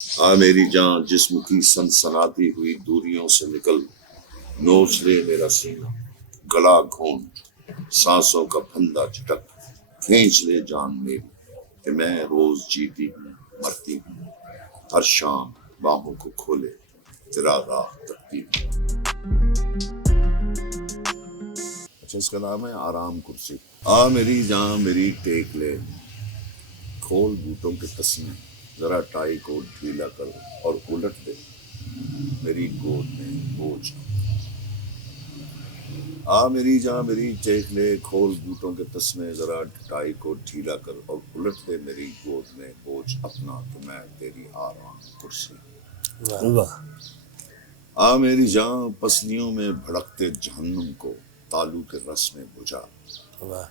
آ میری جان جسم کی سنسناتی ہوئی دوریوں سے نکل، نوچ لے میرا سینہ گلا گھونٹ، سانسوں کا پھندا چٹک، کھینچ لے جان میری کہ میں روز جیتی ہوں مرتی ہوں، ہر شام باہوں کو کھولے تیرا راہ تکتی ہوں۔ اچھا، اس کا نام ہے آرام کرسی۔ آ میری جان میری ٹیک لے، کھول بوٹوں کے تسمے، ذرا ٹائی کو ڈھیلا کر اور الٹ دے میری گود میں بوجھ۔ آ میری جان میری ٹیک لے، کھول بوٹوں کے تسمے، ذرا ٹائی کو ڈھیلا کر اور الٹ دے میری گود میں بوجھ اپنا کہ میں تیری آرام کرسی۔ واہ آ میری جان پسلیوں میں بھڑکتے جہنم کو تالو کے رس میں بجھا۔ واہ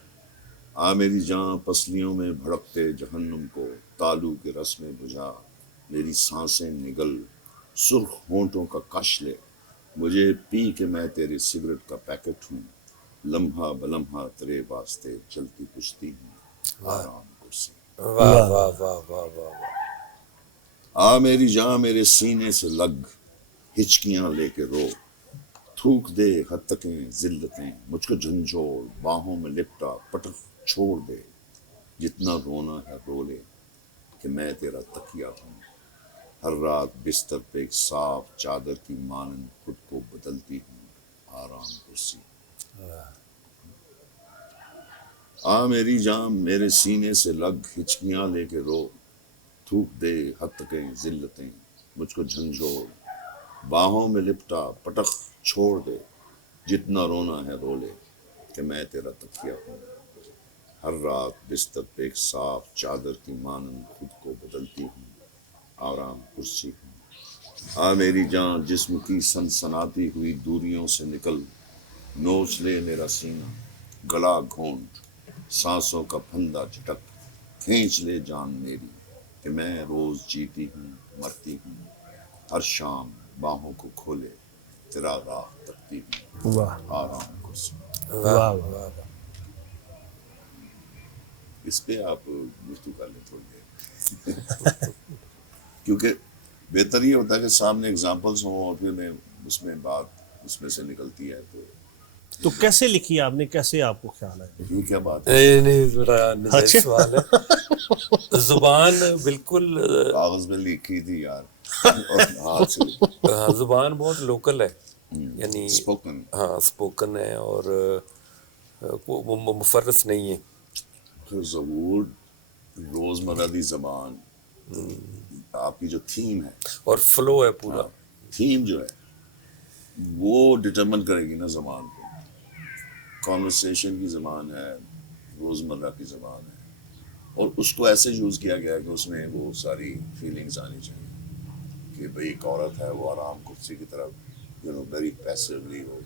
آ میری جان پسلیوں میں بھڑکتے جہنم کو تالو کے رس میں بجھا، میری سانسیں نگل سرخ ہونٹوں کا کش لے، مجھے پی کہ میں تیرے سگریٹ کا پیکٹ ہوں، لمحہ بلمحہ تیرے واسطے چلتی کشتی ہوں، آرام کرسی۔ واہ واہ واہ واہ واہ آ میری جان میرے سینے سے لگ، ہچکیاں لے کے رو، تھوک دے ہتکیں ذلتیں مجھ کو جھنجھوڑ، باہوں میں لپٹا پٹک چھوڑ دے، جتنا رونا ہے رو لے کہ میں تیرا تکیہ ہوں، ہر رات بستر پہ ایک صاف چادر کی مانند خود کو بدلتی ہوں، آرام کرسی۔ آ میری جان میرے سینے سے لگ، ہچکیاں لے کے رو، تھوک دے ہتکیں ذلتیں مجھ کو جھنجھوڑ، باہوں میں لپٹا پٹخ چھوڑ دے، جتنا رونا ہے رو لے کہ میں تیرا تکیہ ہوں، ہر رات بستر پہ ایک صاف چادر کی مانند خود کو بدلتی ہوں، آرام کرسی ہوں۔ آ میری جان جسم کی سنسناتی ہوئی دوریوں سے نکل، نوچ لے میرا سینہ گلا گھونٹ، سانسوں کا پھندا چٹک، کھینچ لے جان میری کہ میں روز جیتی ہوں مرتی ہوں، ہر شام باہوں کو کھولے تیرا راہ تکتی ہوں، واہ آرام کرسی۔ واہ واہ اس پہ آپ گفتگو کر لیں تھوڑی دیر، کیونکہ بہتر یہ ہوتا ہے کہ سامنے اگزامپلس ہوں اور پھر میں اس میں بات اس میں سے نکلتی ہے، تو کیسے لکھی آپ نے، کیسے آپ کو خیال ہے؟ یہ کیا بات ہے؟ نہیں ذرا نجائز سوال ہے۔ زبان بالکل کاغذ میں لکھی تھی یار اور ہاتھ سے زبان بہت لوکل ہے، یعنی اسپوکن، ہاں اسپوکن ہے اور وہ مفرس نہیں ہے۔ پھر ضرور روزمرہ دی زبان آپ کی جو تھیم ہے، اور فلو ہے پورا۔ تھیم جو ہے وہ ڈٹرمن کرے گی نا زبان کو۔ کانورسیشن کی زبان ہے، روزمرہ کی زبان ہے، اور اس کو ایسے یوز کیا گیا ہے کہ اس میں وہ ساری فیلنگز آنی چاہیے کہ بھئی ایک عورت ہے وہ آرام کرسی کی طرف ویری پیسولی وہ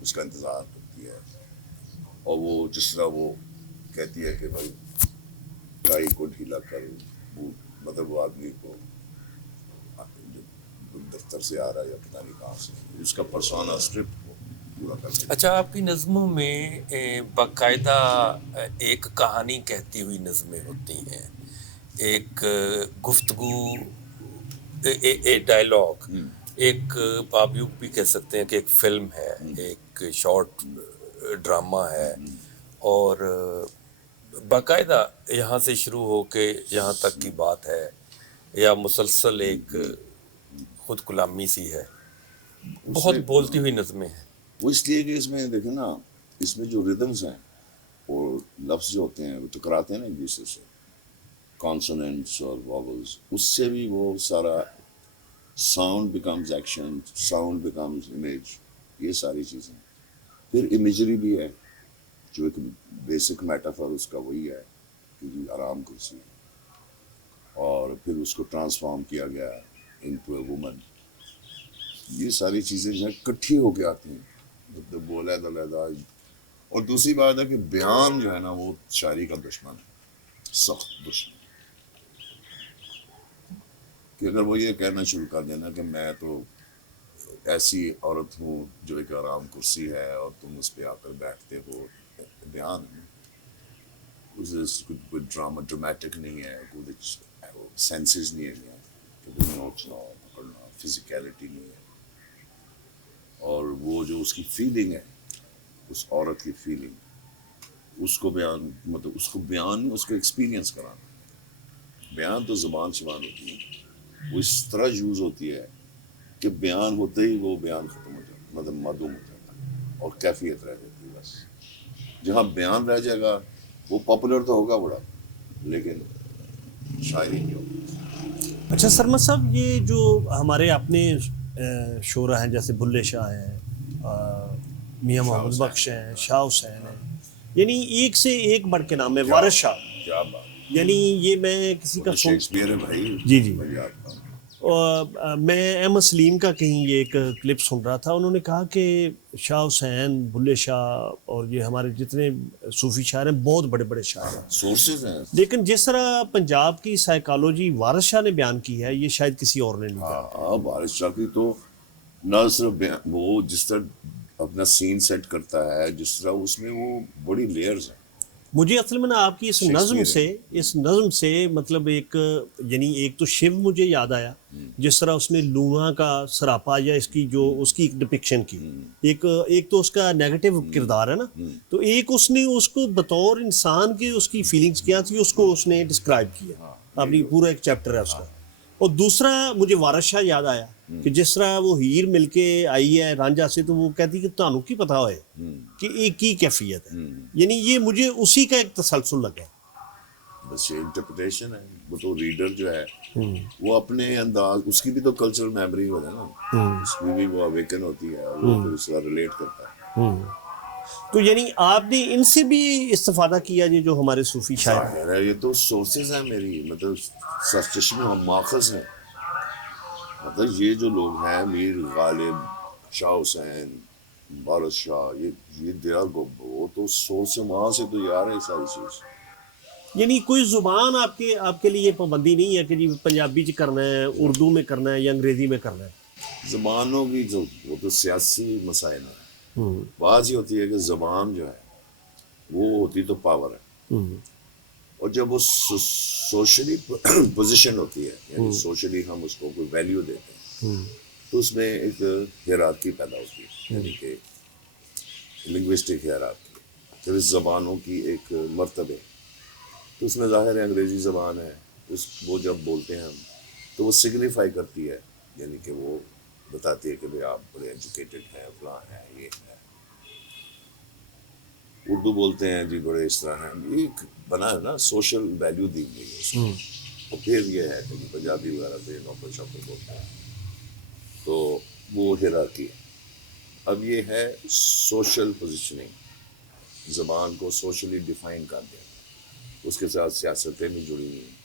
اس کا انتظار کرتی ہے، اور وہ جس طرح وہ کہتی ہے کہ بھائی ٹائی کو ڈھیلا کر، مطلب وہ آدمی کو دفتر سے آ رہا ہے یا پتہ نہیں کہاں سے، اس کا پرسونا اسکرپٹ کو پورا کر دیا۔ اچھا، آپ کی نظموں میں باقاعدہ ایک کہانی کہتی ہوئی نظمیں ہوتی ہیں، ایک گفتگو، ڈائلاگ، ایک آپ یوں بھی کہہ سکتے ہیں کہ ایک فلم ہے، ایک شارٹ ڈرامہ ہے، اور باقاعدہ یہاں سے شروع ہو کے یہاں تک کی بات ہے، یا مسلسل ایک خود کلامی سی ہے، بہت بولتی ہوئی نظمیں ہیں۔ وہ اس لیے کہ اس میں دیکھیں نا، اس میں جو ردمز ہیں اور لفظ جو ہوتے ہیں وہ ٹکراتے ہیں نا ایک دوسرے سے، کانسوننٹس اور واولز، اس سے بھی وہ سارا sound becomes action, sound becomes image, یہ ساری چیزیں۔ پھر امیجری بھی ہے جو ایک بیسک میٹافر اس کا وہی ہے کہ جی آرام کرسی، اور پھر اس کو ٹرانسفارم کیا گیا انٹو اے وومن، یہ ساری چیزیں جو ہیں کٹھی ہو کے آتی ہیں جب وہ علیحدہ علیحدہ۔ اور دوسری بات ہے کہ بیان جو ہے نا وہ شاعری کا دشمن ہے، سخت دشمن، کہ اگر وہ یہ کہنا شروع کر دینا کہ میں تو ایسی عورت ہوں جو ایک آرام کرسی ہے اور تم اس پہ آ کر بیٹھتے ہو، بیان ہے، کوئی ڈرامیٹک نہیں ہے، کوئی سینسز نہیں ہے، کھینچنا پکڑنا فزیکلٹی نہیں ہے. اور وہ جو اس کی فیلنگ ہے, اس عورت کی فیلنگ, اس کو بیان مطلب اس کو بیان اس کو ایکسپیرینس کرانا. بیان تو زبان شبان ہوتی ہے, وہ اس طرح یوز ہوتی ہے کہ بیان ہوتے ہی وہ بیان ختم ہو جاتا, مطلب معدوم ہو جاتا ہے اور کیفیت رہ جاتی ہے. بس جہاں بیان رہ جائے گا وہ پاپولر تو ہوگا بڑا, لیکن شاعری نہیں ہوگی. اچھا سرمد صاحب, یہ جو ہمارے اپنے شعرا ہیں جیسے بلے شاہ ہیں, میاں محمد بخش ہیں, شاہ حسین ہیں, یعنی ایک سے ایک بڑھ کے نام ہے, وارث شاہ, کیا بات, یعنی یہ میں کسی وہ کا تو شیکسپیئر ہے بھائی. جی جی, پنجاب کا. اور میں احمد سلیم کا کہیں یہ ایک کلپ سن رہا تھا, انہوں نے کہا کہ شاہ حسین, بلے شاہ اور یہ ہمارے جتنے صوفی شاعر ہیں بہت بڑے بڑے شاعر ہیں, سورسز ہیں. لیکن جس طرح پنجاب کی سائیکالوجی وارث شاہ نے بیان کی ہے یہ شاید کسی اور نے نہیں بیان کی. ہاں, وارث شاہ کی تو نہ صرف وہ جس طرح اپنا سین سیٹ کرتا ہے, جس طرح اس میں وہ بڑی لیئرز ہیں. مجھے اصل میں نا آپ کی اس نظم سے مطلب ایک, یعنی ایک تو شیو مجھے یاد آیا, جس طرح اس نے لونا کا سراپا یا اس کی جو اس کی ڈپکشن کی, ایک تو اس کا نیگیٹو کردار ہے نا, تو ایک اس نے اس کو بطور انسان کے اس کی فیلنگز کیا تھی اس کو اس نے ڈسکرائب کیا, اپنی پورا ایک چیپٹر ہے اس کا. اور دوسرا مجھے وارث شاہ یاد آیا کہ جس طرح وہ ہیر مل کے آئی ہے رانجھا سے, تو وہ کہتی کہ تانوں کی پتہ ہوئے کہ ایک کی کیفیت ہے, یعنی یہ مجھے اسی کا ایک تسلسل لگا. بس یہ انٹرپریٹیشن ہے, وہ تو ریڈر جو ہے وہ اپنے انداز, اس کی بھی تو کلچرل میموری ہے نا, اس کی بھی وہ اویکن ہوتی ہے, وہ پھر اس کا ریلیٹ کرتا ہے. تو یعنی آپ نے ان سے بھی استفادہ کیا, یہ جو ہمارے صوفی شاعر ہیں. ظاہر ہے یہ تو سورسز ہیں میری, مطلب سرچشمے و ماخذ ہیں. مطلب یہ جو لوگ ہیں, میر غالب, شاہ حسین, وارث شاہ, یہ دیا وہ تو سورس سے, وہاں سے تو یار ہے ساری چیز. یعنی کوئی زبان آپ کے لیے پابندی نہیں ہے کہ جی پنجابی چ کرنا ہے, اردو میں کرنا ہے یا انگریزی میں کرنا ہے؟ زبانوں کی جو وہ تو سیاسی مسائل ہیں. بات یہ ہوتی ہے کہ زبان جو ہے وہ ہوتی تو پاور ہے, اور جب وہ سوشلی پوزیشن ہوتی ہے, یعنی سوشلی ہم اس کو کوئی ویلیو دیتے ہیں, تو اس میں ایک ہیرارکی پیدا ہوتی ہے, یعنی کہ لنگوسٹک ہیرارکی, پھر زبانوں کی ایک مرتبے. تو اس میں ظاہر ہے انگریزی زبان ہے, وہ جب بولتے ہیں ہم تو وہ سگنیفائی کرتی ہے, یعنی کہ وہ بتاتی ہے کہ بھئی آپ بڑے ایجوکیٹڈ ہیں, فلاں ہیں, یہ ہے. اردو بولتے ہیں جی بڑے اس طرح ہیں, یہ بنا ہے نا, سوشل ویلیو دی گئی ہے اس کو. اور پھر یہ ہے کہ پنجابی وغیرہ پہ نوکر شوکر بولتے ہیں, تو وہ ہیرارکی ہے. اب یہ ہے سوشل پوزیشننگ, زبان کو سوشلی ڈیفائن کر دیں, اس کے ساتھ سیاستیں بھی جڑی ہوئی ہیں.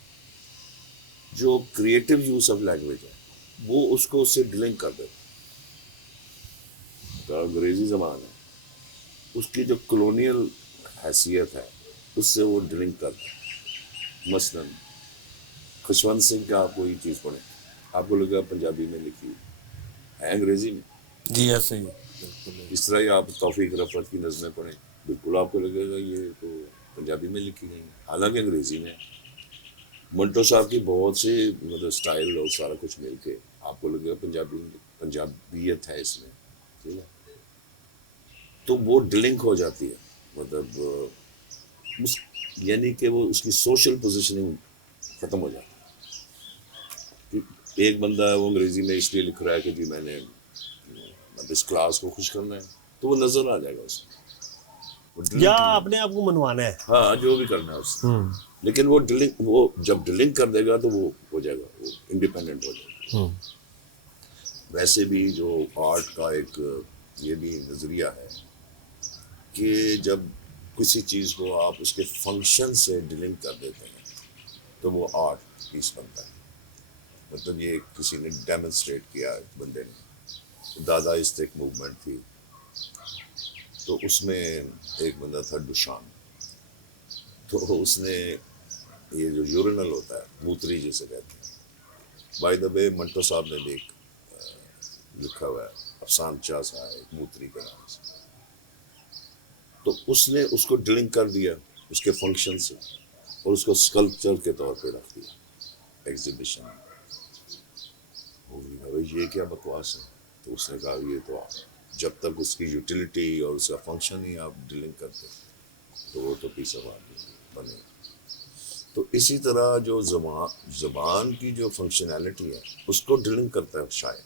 جو کریٹو یوز آف لینگویج ہے وہ اس کو اس سے لنک کر دیتے. تو انگریزی زبان ہے, اس کی جو کلونیل حیثیت ہے اس سے وہ ڈلنک کرتے ہیں. مثلا خشونت سنگھ کا آپ کوئی چیز پڑھیں, آپ کو لگا پنجابی میں لکھی ہے, انگریزی میں. جی ایسے ہی بالکل. اس طرح ہی آپ توفیق رفعت کی نظمیں پڑھیں, بالکل آپ کو لگے گا یہ تو پنجابی میں لکھی گئی, حالانکہ انگریزی میں. منٹو صاحب کی بہت سی مطلب سٹائل اور سارا کچھ مل کے آپ کو لگے گا پنجابیت ہے اس میں, ٹھیک ہے. تو وہ ڈلنک ہو جاتی ہے, مطلب یعنی کہ وہ اس کی سوشل پوزیشننگ ختم ہو جاتی ہے. ایک بندہ ہے وہ انگریزی میں اس لیے لکھ رہا ہے کہ جی میں نے اس کلاس کو خوش کرنا ہے, تو وہ نظر آ جائے گا اس میں, یا اپنے آپ کو منوانا ہے, ہاں جو بھی کرنا ہے اس سے. لیکن وہ جب ڈلنک کر دے گا تو وہ ہو جائے گا, وہ انڈیپینڈنٹ ہو جائے گا. ویسے بھی جو آرٹ کا ایک یہ بھی نظریہ ہے کہ جب کسی چیز کو آپ اس کے فنکشن سے ڈلنک کر دیتے ہیں تو وہ آرٹ پیس بنتا ہے. مطلب یہ کسی نے ڈیمونسٹریٹ کیا, بندے نے, دادائسٹ ایک موومنٹ تھی, تو اس میں ایک بندہ تھا ڈوشان, تو اس نے یہ جو یورینل ہوتا ہے, موتری جسے کہتے ہیں, بائی دا وے منٹو صاحب نے بھی ایک لکھا ہوا ہے افسان چاہ سا ایک موتری کے نام سے, تو اس نے اس کو ڈلنک کر دیا اس کے فنکشن سے, اور اس کو اسکلپچر کے طور پہ رکھ دیا ایگزیبیشن میں. یہ کیا بکواس ہے؟ تو اس نے کہا یہ تو جب تک اس کی یوٹیلیٹی اور اس کا فنکشن ہی آپ ڈیلنگ کرتے تو وہ تو پیس آف آرٹ بنے گا. تو اسی طرح جو زبان کی جو فنکشنالٹی ہے اس کو ڈیلنگ کرتا ہے شاعر.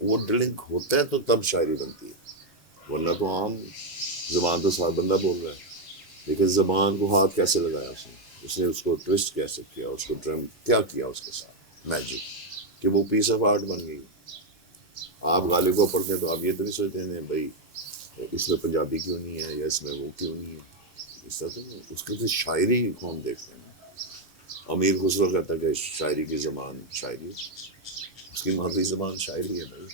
وہ ڈیلنگ ہوتا ہے تو تب شاعری بنتی ہے، ورنہ تو عام زبان تو ساتھ بندہ بول رہا ہے، لیکن زبان کو ہاتھ کیسے لگایا اس نے اس کو ٹوسٹ کیسے کیا، اس کو ڈرم کیا کیا اس کے ساتھ میجک کہ وہ پیس آف آرٹ بن گئی. آپ غالب کو پڑھتے ہیں تو آپ یہ تو نہیں سوچتے ہیں بھائی اس میں پنجابی کیوں نہیں ہے یا اس میں وہ کیوں نہیں ہے. اس طرح تو اس کی تو شاعری کو ہم دیکھتے ہیں. امیر خسرو کہتا ہے کہ شاعری کی زبان شاعری، اس کی مادری زبان شاعری ہے بھائی.